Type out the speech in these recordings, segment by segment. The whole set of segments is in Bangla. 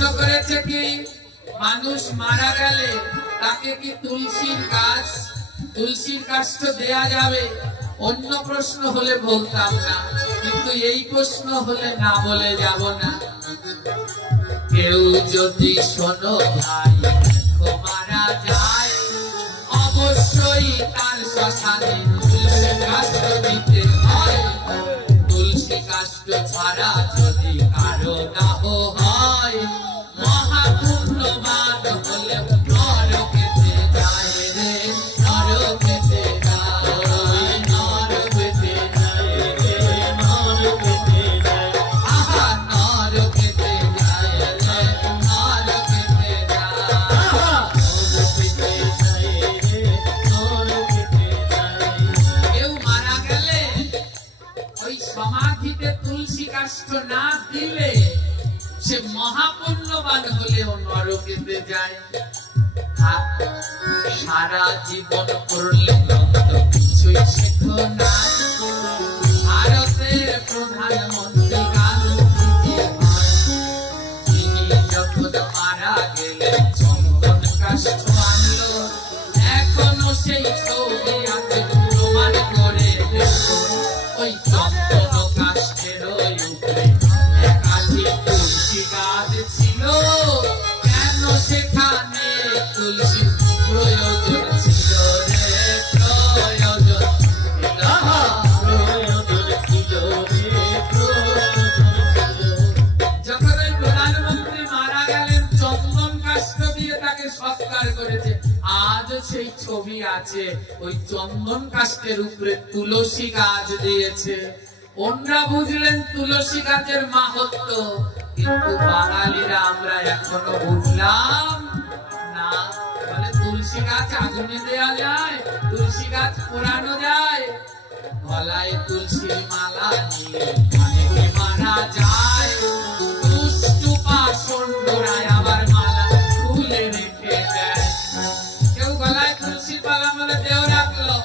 প্রশ্ন করেছে কি মানুষ মারা গেলে তাকে কি তুলসীর গাছ তুলসীর কাষ্ঠ দেয়া যাবে? অন্য প্রশ্ন হলে বলতাম না, কিন্তু এই প্রশ্ন হলে না বলে যাব না। কেউ যদি শোনো ভাই মারা যায়, অবশ্যই তার শ্মশানে তুলসী কাষ্ঠ দিতে হয়। তুলসী কাষ্ঠ ছাড়া যদি কারো দাহ হয়, মহাপুণ্যবান হলে নরকেতে যায় রে, নরকেতে যায়, নরকেতে যায় রে, নরকেতে যায়। আহা নরকেতে যায় রে, নরকেতে যায়। কেউ মারা গেলে ওই সমাধিতে তুলসী কাষ্ঠ না দিলে সে মহাপুণ্যবান হলেও নরকেতে যায়। সারা জীবন করলে তো কিছুই শেখো না। ভারতের প্রধানমন্ত্রী গান্ধী তিনি যখন মারা গেলেন চন্দন কাষ্ঠ আনলো, এখনো সেই ছবি আছে, প্রমাণ করে দেখো। ওই চন্দন কাষ্ঠের উপরে একাধিক তুলসী গাছ ছিল, কেন সেখানে তুলসী প্রয়োজন ছিল রে, প্রয়োজন ছিল রে, প্রয়োজন ছিল। যখন ওই প্রধানমন্ত্রী মারা গেলেন চন্দন কাষ্ঠ দিয়ে তাকে সৎকার করেছে, আজ সেই ছবি আছে। ওই চন্দন কাষ্ঠের উপরে তুলসী গাছ দিয়েছে। ওনরা বুঝলেন তুলসী গাছের মাহাত্ম্য, কিন্তু বাঙালিরা আমরা এখনো বুঝলাম না। বলে তুলসী গাছ আগুনে দেয়া যায়, তুলসী গাছ পোড়ানো যায়, গলায় তুলসীর মালা নিয়ে অনেকে মারা যায়। দুষ্টু পাষণ্ডরাই আবার মালা খুলে রেখে দেয়। কেউ গলায় তুলসীর মালা বলে দেও রাখলো,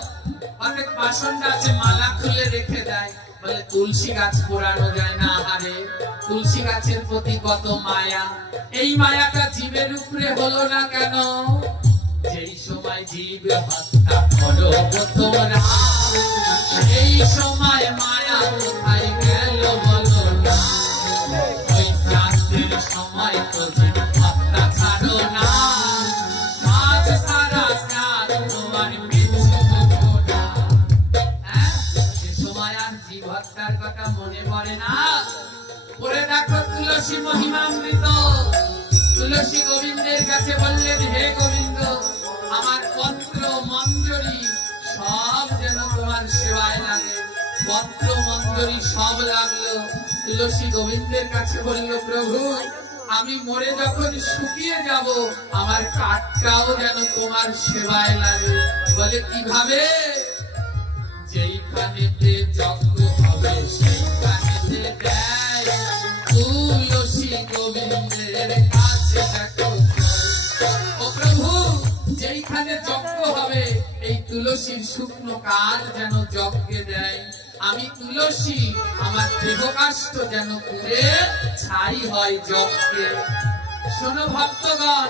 অনেক পাষণ্ড আছে মালা খুলে রেখে দেয়। বলে তুলসী গাছ পোড়ানো যায় না। আরে তুলসী গাছের প্রতি কত মায়া, এই মায়াটা জীবের উপরে হলো না কেন? যেই সময় জীব হত্যা করো তোমরা, সেই সময় মায়া কোথায় গেল বলো না। ওই প্রান্তের সময় তো জীব হত্যা ছাড়ো না, মাছ ছাড়া স্নান তোমার কিছু না। সে সময় আর জীব হত্যার কথা মনে পড়ে না। পড়ে দেখো তুলসী মহিমামৃত। তুলসী গোবিন্দের কাছে বললেন, হে গোবিন্দ, আমার পত্র মঞ্জরি সব যেন তোমার সেবায় লাগে। পত্র মঞ্জরি সব লাগলো। তুলসী গোবিন্দের কাছে বলল, প্রভু আমি মরে যখন শুকিয়ে যাব, আমার কাঠটাও যেন তোমার সেবায় লাগে। বলে কিভাবে? যেইখানেতে যজ্ঞ হবে সেইখানেতে দেয় তুলসী গোবিন্দের কাছে দেখো। ও প্রভু, যেইখানে যজ্ঞ হবে এই তুলসীর শুকনো কাঠ যেন যজ্ঞে দেয়। আমি তুলসী, আমার দেহ কাষ্ঠ যেন পুড়ে ছাই হয় যজ্ঞে। শোনো ভক্তগণ,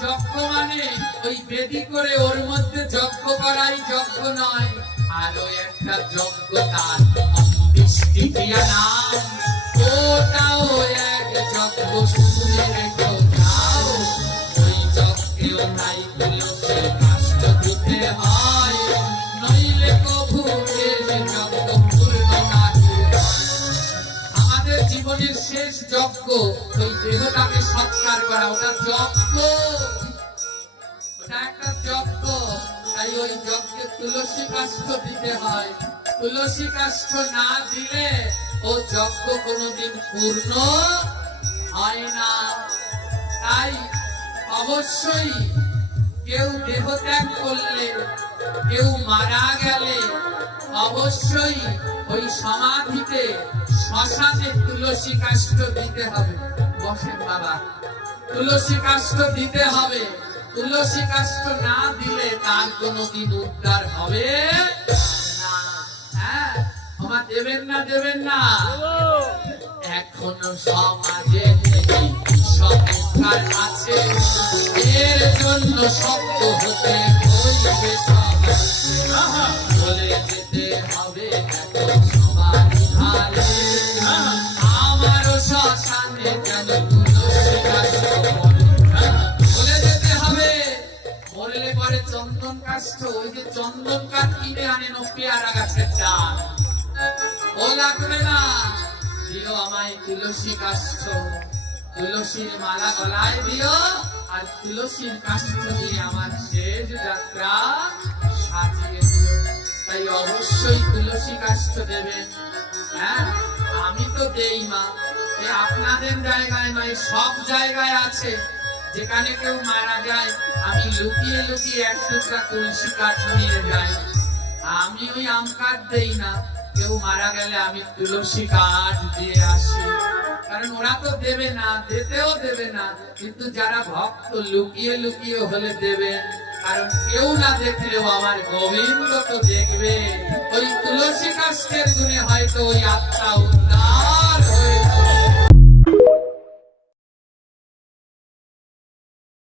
যজ্ঞ মানে ওই বেদি করে ওর মধ্যে যজ্ঞ করাই যজ্ঞ নয়। আরো একটা যজ্ঞ, তার বৃষ্টি ক্রিয়া নাম, ওটাও এক যজ্ঞ। শুনে রেখো যাও, ওই যজ্ঞেও তাই তুলসীর কাষ্ঠ দিতে হয়, নইলে কভু যজ্ঞ পূর্ণ না। আমাদের জীবনের শেষ যজ্ঞ ওই দেহটাকে সৎকার করা, ওটা যজ্ঞ, ওটা একটা যজ্ঞ। তাই ওই যজ্ঞে তুলসী কাষ্ঠ দিতে হয়। তুলসী কাষ্ঠ না দিলে ও যজ্ঞ কোনোদিন পূর্ণ হয় না। তাই অবশ্যই কেউ দেহ ত্যাগ করলে, কেউ মারা গেলে অবশ্যই ওই সমাধিতে শ্মশানে তুলসী কাষ্ঠ দিতে হবে। বসেন বাবা, তুলসী কাষ্ঠ দিতে হবে। তুলসী কাষ্ঠ না দিলে তার কোনোদিন উদ্ধার হবে না। হ্যাঁ, আমার দেবেন না, দেবেন না। এখনো সমাজে সব দরকার আছে, এর জন্য শক্ত হতে হইবে সবাই, চলে যেতে হবে এখন সবারই ধারে, আমারও শ্মশানে কেন তুলসী গাছ মরে, চলে যেতে হবে। মরলে পরে চন্দন কাষ্ঠ, ওই যে চন্দন কাঠ কিনে আনেন ও পেয়ারা গাছের চাল, ও লাগবে না, দিও আমায় তুলসী কাষ্ঠ, তুলসীর মালা গলায় দিও, আর তুলসীর কাষ্ঠ দিয়ে আমার শেষ যাত্রা সাজিয়ে দিও। তাই অবশ্যই তুলসী কাষ্ঠ দেবেন। হ্যাঁ, আমি তো দেই মা, এ আপনাদের জায়গায় নয়, সব জায়গায় আছে। যেখানে কেউ মারা যায় আমি লুকিয়ে লুকিয়ে এক টুকরা তুলসী কাঠ নিয়ে যাই। আমি ওই আম কাঠ দেই না, কেউ মারা গেলে আমি তুলসী কাঠ দিয়ে আসি। কারণ ওরা তো দেবে না, দিতেও দেবে না, কিন্তু যারা ভক্ত লুকিয়ে লুকিয়ে হলে দেবে, কারণ কেউ না দেখলেও আমার গোবিন্দ তো দেখবে। ওই তুলসী কাষ্ঠের গুণে হয়তো ওই আত্মা উদ্ধার হয়ে